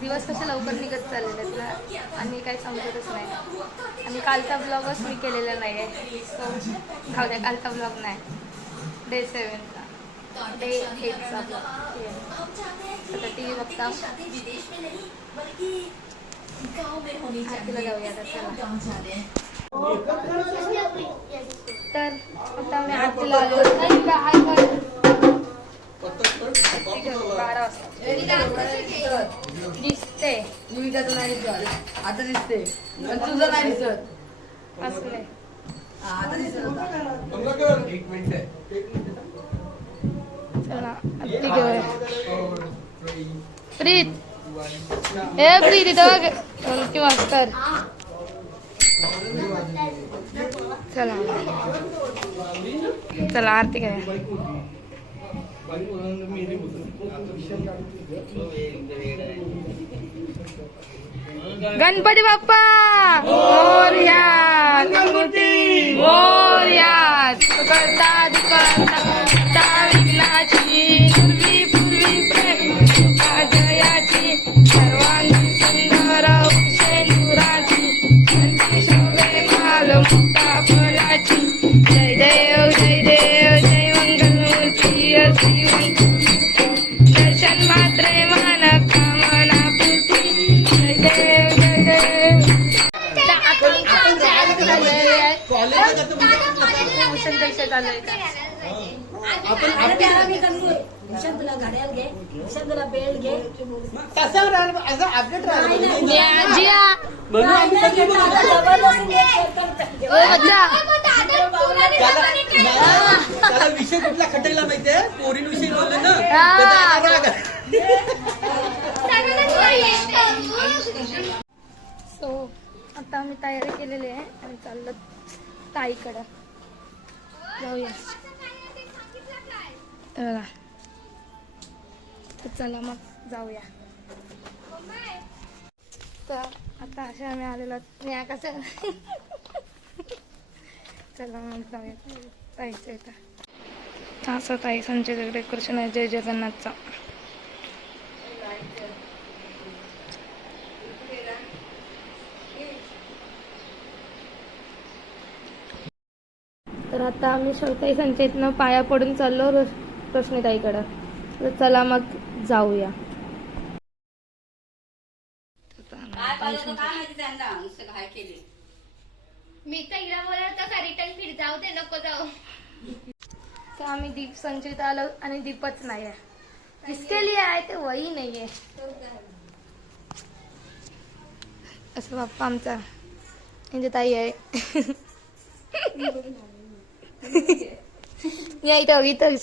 दिवस कसे लवकर निघत चाललेले आहेत आणि काही समजतच नाही. आणि कालचा ब्लॉगच मी केलेला नाही आहे कालचा ब्लॉग नाही. डे सेवनचा डे एटचा ब्लॉग आता टी व्ही बघता. आरतीला जाऊया तर आता मी आरतीला आलो. दिसते. मुलगाचं नाही दिसत. आता दिसते. पण तुझं नाही दिसत. असले. हा, आता दिसत होता. एक मिनिट चला घेऊया. प्रीत. ए प्रीत इथं मास्तर चला. चला आरती घेऊया. गणपती बाप्पा! मोरया गणपती! मोरया करता. मोशन कशा चालू भूषण तुला घड्याळ घे. भूषण तुला बेल्ट घे. तसं राहिलं, असं अपडेट राहिलं. जिया म्हणून आम्ही नाही घेतलं, आता जबरदस्ती एक करतो. ओ बच्चा त्याला त्याला विषय कुठला खटकला माहितीये पोरीन विषयी बोलले ना हा. सो आता आम्ही तयारी केलेली आहे आणि चाललो ताईकडं. जाऊया बघा तर चला मग जाऊया तर आता असे आम्ही आलेलो मी या कसं चला मग जाऊया ताईचं येतं असं ताई संजय डेकोरेशन आहे जय जगन्नाथचा तर आता आम्ही शवताई संचयतनं पाया पडून चाललो रोश रोशनीताईकडं. तर चला मग जाऊया. मी तर हिला बोलत होता रिटर्न फिर जाऊ दे नको जाऊ. तर आम्ही दीप संचयित आलो आणि दीपच नाही आहे जिसके लिए आहे ते वही नाही आहे असं बाप्पा आमचा. म्हणजे ताई आहे. या इथं इथं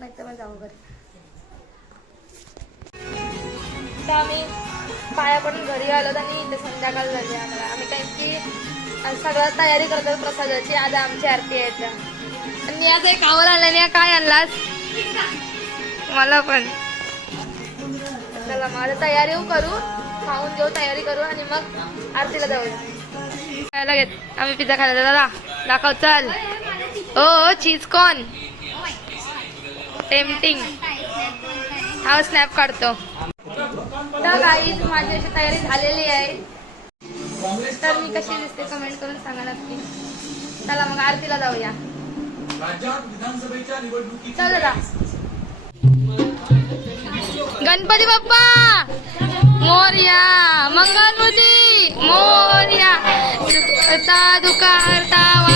नाही तर आम्ही पाया पडून घरी आलो आणि इथे संध्याकाळ झाली आम्हाला. आम्ही काय की आज सगळं तयारी करतो प्रसादाची आज आमची आरती आहे. आणि आज एक आवड आला आणि काय आणलास? मला पण. चला माझं तयारी हो करू. खाऊन घेऊ तयारी करू आणि मग आरतीला जाऊ खायला घेत. आम्ही पिझ्झा खायला दादा दाखव चल. ओ चीज कॉन टेम्पटिंग हा स्नॅप काढतो. तर काही माझी अशी तयारी झालेली आहे. तर मी कशी दिसते कमेंट करून सांगा नक्की. चला मग आरतीला जाऊया. राज्यात विधानसभेच्या चल दादा गणपती बाप्पा! मोर्या मंगलमूर्ती मोर्या. सुखता दुकारता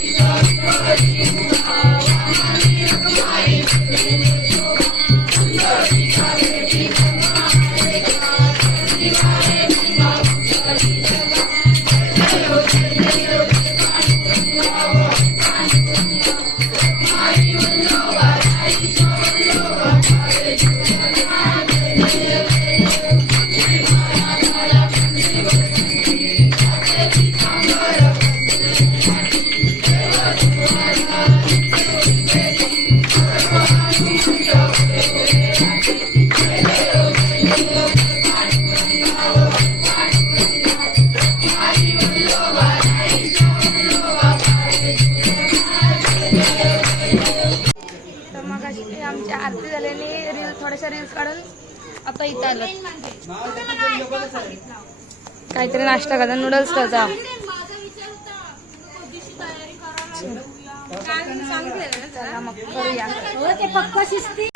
देव रील थोड्याशा रील्स काढून आता इथं आलो. काहीतरी नाश्ता करता नूडल्स करता मग करूया. हो ते पक्क शिस्ती.